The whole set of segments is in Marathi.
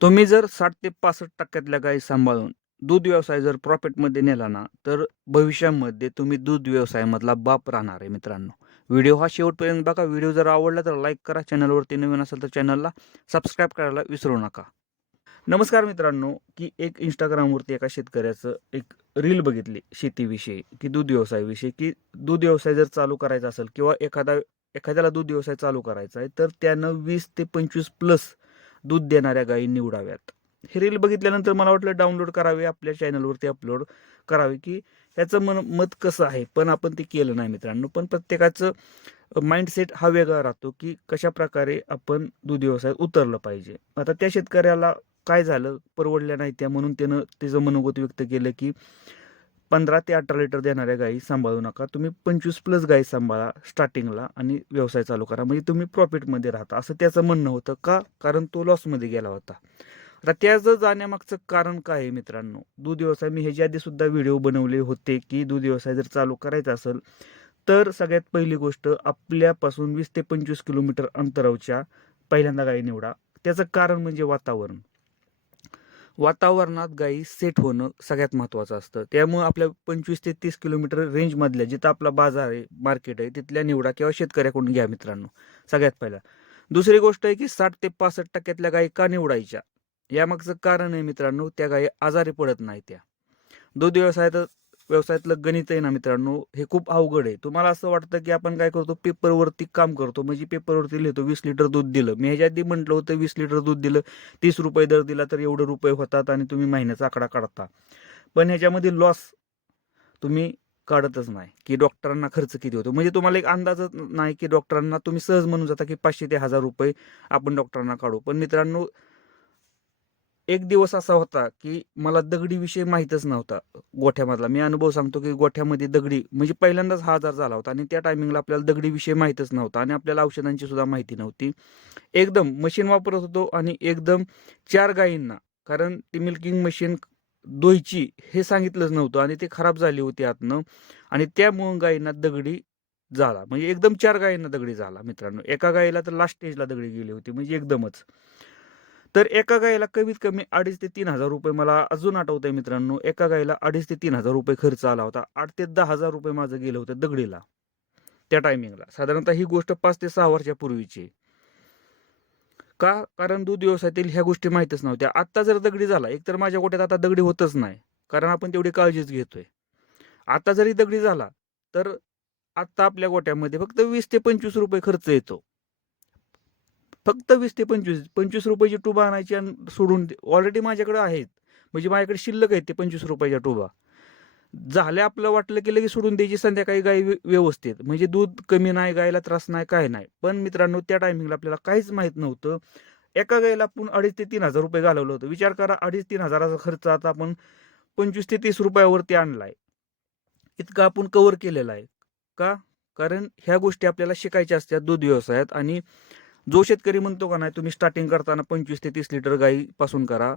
तुम्ही जर साठ ते पासष्ट टक्क्यातल्या गायी सांभाळून दूध व्यवसाय जर प्रॉफिटमध्ये नेला ना तर भविष्यामध्ये तुम्ही दूध व्यवसायामधला बाप राहणार आहे मित्रांनो. व्हिडिओ हा शेवटपर्यंत बघा. व्हिडिओ जर आवडला तर लाईक करा. चॅनलवरती नवीन असेल तर चॅनलला सबस्क्राईब करायला विसरू नका. नमस्कार मित्रांनो. की एक इंस्टाग्रामवरती एका शेतकऱ्याचं एक रील बघितली शेतीविषयी की दूध व्यवसायाविषयी की दूध व्यवसाय जर चालू करायचा असेल किंवा एखादा एखाद्याला दूध व्यवसाय चालू करायचा आहे तर त्यानं वीस ते पंचवीस प्लस दूध देणाऱ्या गायी निवडाव्यात. हे रील बघितल्यानंतर मला वाटलं डाउनलोड करावे आपल्या चॅनलवरती अपलोड करावे की ह्याचं मन मत कसं आहे? पण आपण ते केलं नाही मित्रांनो. पण प्रत्येकाचं माइंडसेट हा वेगळा राहतो की कशा प्रकारे आपण दूध व्यवसायात उतरलं पाहिजे. आता त्या शेतकऱ्याला काय झालं? परवडल्या नाही त्या म्हणून त्यानं त्याचं मनोगत व्यक्त केलं की पंधरा ते अठरा लिटर देणाऱ्या गायी सांभाळू नका. तुम्ही पंचवीस प्लस गायी सांभाळा स्टार्टिंगला आणि व्यवसाय चालू करा. म्हणजे तुम्ही प्रॉफिटमध्ये राहता. असं त्याचं म्हणणं होतं का? कारण तो लॉसमध्ये गेला होता. आता त्याचं जाण्यामागचं कारण काय आहे मित्रांनो? दूध व्यवसाय मी ह्याच्या आधी सुद्धा व्हिडिओ बनवले होते की दूध व्यवसाय जर चालू करायचा असेल तर सगळ्यात पहिली गोष्ट आपल्यापासून वीस ते पंचवीस किलोमीटर अंतरावच्या पहिल्यांदा गायी निवडा. त्याचं कारण म्हणजे वातावरण. वातावरणात गायी सेट होणं सगळ्यात महत्त्वाचं असतं. त्यामुळे आपल्या पंचवीस ते तीस किलोमीटर रेंजमधल्या जिथं आपला बाजार आहे मार्केट आहे तिथल्या निवडा किंवा शेतकऱ्याकडून घ्या मित्रांनो सगळ्यात पहिला. दुसरी गोष्ट आहे की साठ ते पासष्ट टक्क्यातल्या गायी का निवडायच्या? यामागचं कारण आहे मित्रांनो त्या गायी आजारी पडत नाही त्या. दूध व्यवसायात व्यवसायातलं गणित आहे ना मित्रांनो हे खूप अवघड आहे. तुम्हाला असं वाटतं की आपण काय करतो? पेपरवरती काम करतो. म्हणजे पेपरवरती लिहितो वीस लिटर दूध दिलं. मी ह्याच्या आधी म्हटलं होतं वीस लिटर दूध दिलं तीस रुपये दर दिला तर एवढं रुपये होतात आणि तुम्ही महिन्याचा आकडा काढता. पण ह्याच्यामध्ये लॉस तुम्ही काढतच नाही की डॉक्टरांना खर्च किती होतो. म्हणजे तुम्हाला एक अंदाजच नाही की डॉक्टरांना तुम्ही सहज म्हणून जाता की पाचशे ते हजार रुपये आपण डॉक्टरांना काढू. पण मित्रांनो एक दिवस असा होता की मला दगडी विषय माहीतच नव्हता गोठ्यामधला. मी अनुभव सांगतो की गोठ्यामध्ये दगडी म्हणजे पहिल्यांदाच हा आजार झाला होता आणि त्या टायमिंगला आपल्याला दगडी विषय माहीतच नव्हता आणि आपल्याला औषधांची सुद्धा माहिती नव्हती. एकदम मशीन वापरत होतो आणि एकदम चार गायींना कारण ती मिल्किंग मशीन दोयची हे सांगितलंच नव्हतं आणि ते खराब झाली होती आतनं आणि त्यामुळं गायींना दगडी झाला. म्हणजे एकदम चार गायींना दगडी झाला मित्रांनो. एका गायीला तर लास्ट स्टेजला दगडी गेली होती म्हणजे एकदमच. तर एका गायीला कमीत कमी अडीच ते तीन हजार रुपये मला अजून आठवत आहे मित्रांनो. एका गायीला अडीच ते तीन हजार रुपये खर्च आला होता. आठ ते दहा हजार रुपये माझं गेलं होतं दगडीला. त्या टायमिंगला साधारणतः ही गोष्ट पाच ते सहा वर्षापूर्वीची. का? कारण दूध व्यवसायातील ह्या गोष्टी माहीतच नव्हत्या. आत्ता जर दगडी झाला एक तर माझ्या गोट्यात आता दगडी होतच नाही. कारण आपण तेवढी काळजीच घेतोय. आता जरी दगडी झाला तर आत्ता आपल्या गोट्यामध्ये फक्त वीस ते पंचवीस रुपये खर्च येतो. फक्त वीस ते पंचवीस पंचवीस रुपयाची टुबा आणायची आणि सोडून ऑलरेडी माझ्याकडे आहेत. म्हणजे माझ्याकडे शिल्लक आहेत ते पंचवीस रुपयाच्या टुबा. झाल्या आपलं वाटलं की लगेच सोडून द्यायची संध्याकाळी गाय व्यवस्थित. म्हणजे दूध कमी नाही गायला त्रास नाही काय नाही. पण मित्रांनो त्या टायमिंगला आपल्याला काहीच माहीत नव्हतं. एका गायला आपण अडीच ते तीन हजार रुपये घालवलं होतं. विचार करा अडीच तीन हजाराचा खर्च आता आपण पंचवीस ते तीस रुपयावरती आणलाय. इतका आपण कव्हर केलेला आहे. का? कारण ह्या गोष्टी आपल्याला शिकायच्या असतात दूध व्यवसायात आणि जो शेतकरी म्हणतो का नाही तुम्ही स्टार्टिंग करताना पंचवीस ते तीस लिटर गाईपासून करा.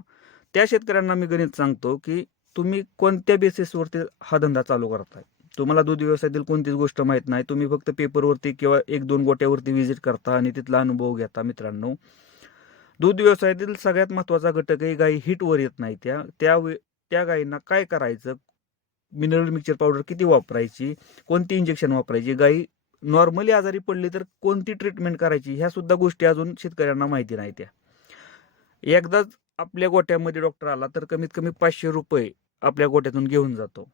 त्या शेतकऱ्यांना मी गणित सांगतो की तुम्ही कोणत्या बेसिसवरती हा धंदा चालू करताय? तुम्हाला दूध व्यवसायातील कोणतीच गोष्ट माहीत नाही. तुम्ही फक्त पेपरवरती किंवा एक दोन गोट्यावरती व्हिजिट करता आणि तिथला अनुभव घेता मित्रांनो. दूध व्यवसायातील सगळ्यात महत्त्वाचा घटक आहे गाई हिटवर येत नाही त्या. त्या त्या गाईंना काय करायचं? मिनरल मिक्सचर पावडर किती वापरायची? कोणती इंजेक्शन वापरायची? गाई नॉर्मली आजारी पडली तर कोणती ट्रीटमेंट करायची? ह्या सुद्धा गोष्टी अजून शेतकऱ्यांना माहिती नाही त्या एकदाच आपल्या गोट्यामध्ये डॉक्टर आला तर कमीत कमी पाचशे रुपये आपल्या गोट्यातून घेऊन जातो.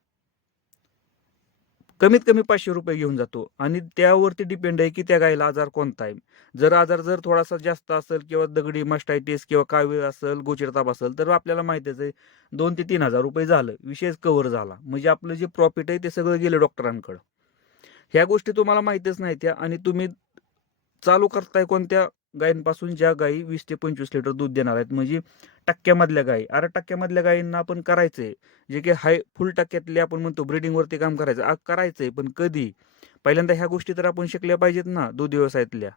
कमीत कमी पाचशे रुपये घेऊन जातो. आणि त्यावरती डिपेंड आहे की त्या गायीला आजार कोणता आहे. जर आजार जर थोडासा जास्त असेल किंवा दगडी मस्टायटिस किंवा कावीळ असेल गोचिरताप असेल तर आपल्याला माहितीच आहे दोन ते तीन हजार रुपये झालं. विशेष कव्हर झाला. म्हणजे आपलं जे प्रॉफिट आहे ते सगळं गेलं डॉक्टरांकडं ह्या गोष्टी तुम्हाला माहितीच नाही त्या आणि तुम्ही चालू करताय कोणत्या गायींपासून ज्या गायी वीस ते पंचवीस लिटर दूध देणार आहेत. म्हणजे टक्क्यामधल्या गायी. अरे टक्क्यामधल्या गायींना आपण करायचंय. जे की हाय फुल टक्क्यातले आपण म्हणतो ब्रिडिंगवरती काम करायचं. आ, करायचंय पण कधी? पहिल्यांदा ह्या गोष्टी तर आपण शिकल्या पाहिजेत ना दूध व्यवसायातल्या.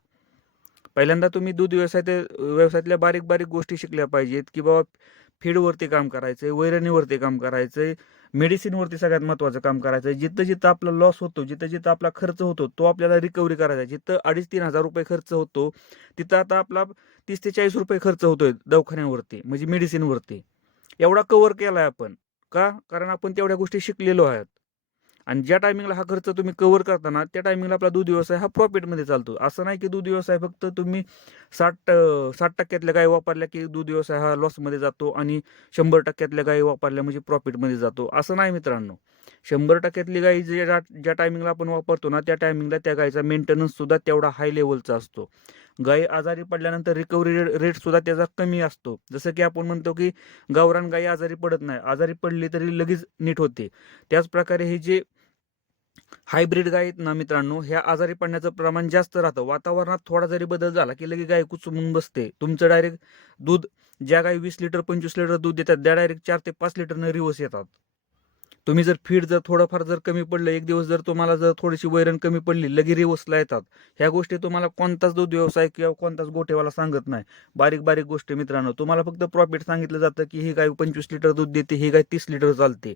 पहिल्यांदा तुम्ही दूध व्यवसायात व्यवसायातल्या बारीक बारीक गोष्टी शिकल्या पाहिजेत की बाबा फीडवरती काम करायचंय वैरणीवरती काम करायचंय मेडिसिनवरती सगळ्यात महत्त्वाचं काम करायचं आहे जिथं जिथं आपला लॉस होतो जिथं जिथं आपला खर्च होतो तो आपल्याला रिकव्हरी करायचा. जिथं अडीच तीन हजार रुपये खर्च होतो तिथं आता आपला तीस ते चाळीस रुपये खर्च होतोय दवाखान्यावरती म्हणजे मेडिसिनवरती. एवढा कव्हर केला आहे आपण. का? कारण आपण तेवढ्या गोष्टी शिकलेलो आहोत. आणि ज्या टायमिंगला हा खर्च तुम्ही कव्हर करताना त्या टायमिंगला आपला दूध व्यवसाय हा प्रॉफिटमध्ये चालतो. असं नाही की दूध व्यवसाय फक्त तुम्ही साठ साठ टक्क्यातल्या गाय वापरल्या की दूध व्यवसाय हा लॉसमध्ये जातो आणि शंभर टक्क्यातल्या गाय वापरल्या म्हणजे प्रॉफिटमध्ये जातो. असं नाही मित्रांनो. शंभर टक्क्यातली गायी जे ज्या ज्या टायमिंगला आपण वापरतो ना त्या टायमिंगला त्या गायीचा मेंटेनन्स सुद्धा तेवढा हाय लेवलचा असतो. गायी आजारी पडल्यानंतर रिकव्हरी रेट सुद्धा त्याचा कमी असतो. जसं की आपण म्हणतो की गावरान गायी आजारी पडत नाही. आजारी पडली तरी लगेच नीट होते. त्याच प्रकारे हे जे हायब्रिड गाय आहेत ना मित्रांनो ह्या आजारी पडण्याचं प्रमाण जास्त राहतं. वातावरणात थोडा जरी बदल झाला की लगेच गाय कुचमून बसते. तुमचं डायरेक्ट दूध ज्या गाय वीस लिटर पंचवीस लिटर दूध देतात त्या डायरेक्ट चार ते पाच लिटरनं रिवर्स येतात. तुम्ही जर फीड जर थोडंफार जर कमी पडलं एक दिवस जर तुम्हाला जर थोडीशी वैरण कमी पडली लगे रिवसला येतात. ह्या गोष्टी तुम्हाला कोणताच दूध व्यवसाय किंवा कोणताच गोठेवाला सांगत नाही. बारीक बारीक गोष्टी मित्रांनो तुम्हाला फक्त प्रॉफिट सांगितलं जातं की ही गाय पंचवीस लिटर दूध देते ही गाय तीस लिटर चालते.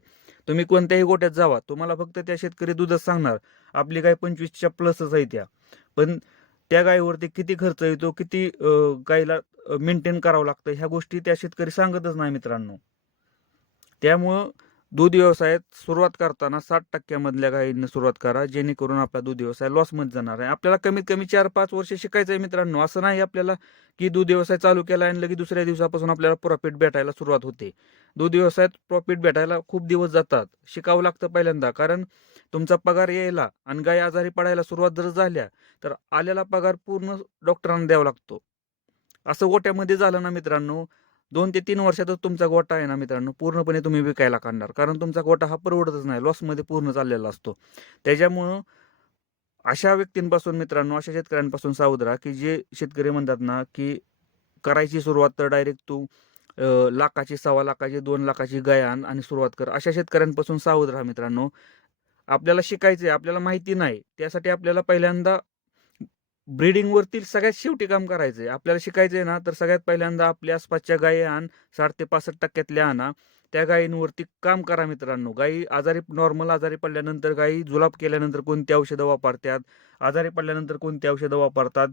तुम्ही कोणत्याही गोट्यात जावा तुम्हाला फक्त त्या शेतकरी दूधच सांगणार आपली गाय पंचवीसच्या प्लसच आहे त्या. पण त्या गायीवरती किती खर्च येतो किती गायीला मेंटेन करावं लागतं ह्या गोष्टी त्या शेतकरी सांगतच नाही मित्रांनो. त्यामुळं दूध व्यवसायात सुरुवात करताना साठ टक्क्यामधल्या गायींना सुरुवात करा जेणेकरून आपला दूध व्यवसाय लॉसमध्ये जाणार आहे. आपल्याला कमीत कमी चार पाच वर्ष शिकायचं आहे मित्रांनो. असं नाही आपल्याला की दूध व्यवसाय चालू केला आणि लगेच दुसऱ्या दिवसापासून आपल्याला प्रॉफिट भेटायला सुरुवात होते. दूध व्यवसायात प्रॉफिट भेटायला खूप दिवस जातात. शिकावं लागतं पहिल्यांदा. कारण तुमचा पगार यायला आणि गाय आजारी पडायला सुरुवात जर झाल्या तर आलेला पगार पूर्ण डॉक्टरांना द्यावा लागतो. असं गोट्यामध्ये झालं ना मित्रांनो दोन ते तीन वर्षातच तुमचा गोटा आहे ना मित्रांनो पूर्णपणे तुम्ही विकायला काढणार. कारण तुमचा गोटा हा परवडतच नाही लॉसमध्ये पूर्ण चाललेला असतो. त्याच्यामुळं अशा व्यक्तींपासून मित्रांनो अशा शेतकऱ्यांपासून सावध राहा की जे शेतकरी म्हणतात ना की करायची सुरुवात तर डायरेक्ट तू लाखाची सव्वा लाखाची दोन लाखाची गयान आणि सुरुवात कर. अशा शेतकऱ्यांपासून सावध राहा मित्रांनो. आपल्याला शिकायचं आहे आपल्याला माहिती नाही त्यासाठी आपल्याला पहिल्यांदा ब्रीडिंगवरती सगळ्यात शेवटी काम करायचंय. आपल्याला शिकायचंय ना तर सगळ्यात पहिल्यांदा आपल्या आसपासच्या गायी आण साठ ते पासष्ट टक्क्यातल्या आणा. त्या गायींवरती काम करा मित्रांनो. गायी आजारी नॉर्मल आजारी पडल्यानंतर गायी जुलाब केल्यानंतर कोणती औषधं वापरतात? आजारी पडल्यानंतर कोणती औषधं वापरतात?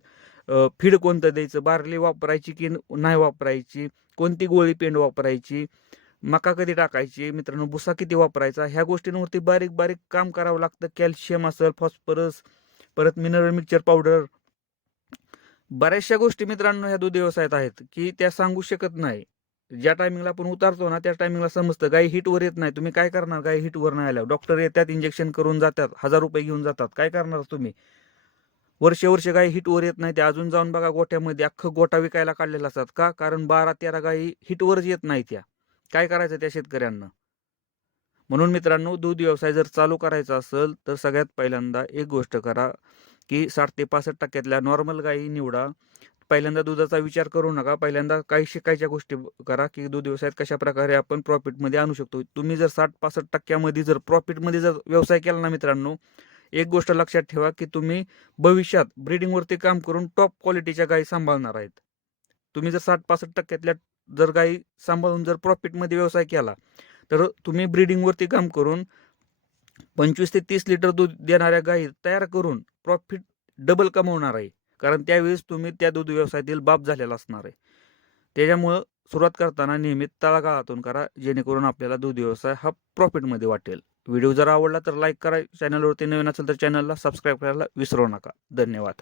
फीड कोणतं द्यायचं? बार्ली वापरायची की नाही वापरायची? कोणती गोळी पेंड वापरायची? मका कधी टाकायची? मित्रांनो भुसा किती वापरायचा? ह्या गोष्टींवरती बारीक बारीक काम करावं लागतं. कॅल्शियम असेल फॉस्फरस परत मिनरल मिक्सचर पावडर बऱ्याचशा गोष्टी मित्रांनो ह्या दूध व्यवसायात आहेत की त्या सांगू शकत नाही. ज्या टायमिंगला आपण उतारतो ना त्या टायमिंगला समजतं गाई हिटवर येत नाही. तुम्ही काय करणार? गाई हिटवर नाही आल्यावर. डॉक्टर येतात इंजेक्शन करून जातात हजार रुपये घेऊन जातात. काय करणार तुम्ही? वर्षे वर्षे गाई हिटवर येत नाही ते अजून जाऊन बघा गोठ्यामध्ये अख्खं गोठा विकायला काढलेला असतात का? कारण बारा तेरा गाई हिटवरच येत नाही त्या काय करायचं त्या शेतकऱ्यांना? म्हणून मित्रांनो दूध व्यवसाय जर चालू करायचा असेल तर सगळ्यात पहिल्यांदा एक गोष्ट करा. की साठ ते पासष्ट टक्क्यातल्या नॉर्मल गायी निवडा. पहिल्यांदा दुधाचा विचार करू नका. पहिल्यांदा काही शिकायच्या गोष्टी करा की दूध व्यवसायात कशा प्रकारे आपण प्रॉफिटमध्ये आणू शकतो. तुम्ही जर साठ पासष्ट टक्क्यामध्ये जर प्रॉफिटमध्ये जर व्यवसाय केला ना मित्रांनो एक गोष्ट लक्षात ठेवा की तुम्ही भविष्यात ब्रीडिंगवरती काम करून टॉप क्वालिटीच्या गायी सांभाळणार आहेत. तुम्ही जर साठ पासष्ट टक्क्यातल्या जर गायी सांभाळून जर प्रॉफिटमध्ये व्यवसाय केला तर तुम्ही ब्रीडिंगवरती काम करून पंचवीस ते तीस लिटर दूध देणाऱ्या गायी तयार करून प्रॉफिट डबल कमवणार आहे. कारण त्यावेळेस तुम्ही त्या दूध व्यवसायातील बाप झालेला असणार आहे. त्याच्यामुळं सुरुवात करताना नेहमी तळागाळातून करा जेणेकरून आपल्याला दूध व्यवसाय हा प्रॉफिटमध्ये वाटेल. व्हिडिओ जर आवडला तर लाईक करा. चॅनलवरती नवीन असेल तर चॅनलला सबस्क्राईब करायला विसरू नका. धन्यवाद.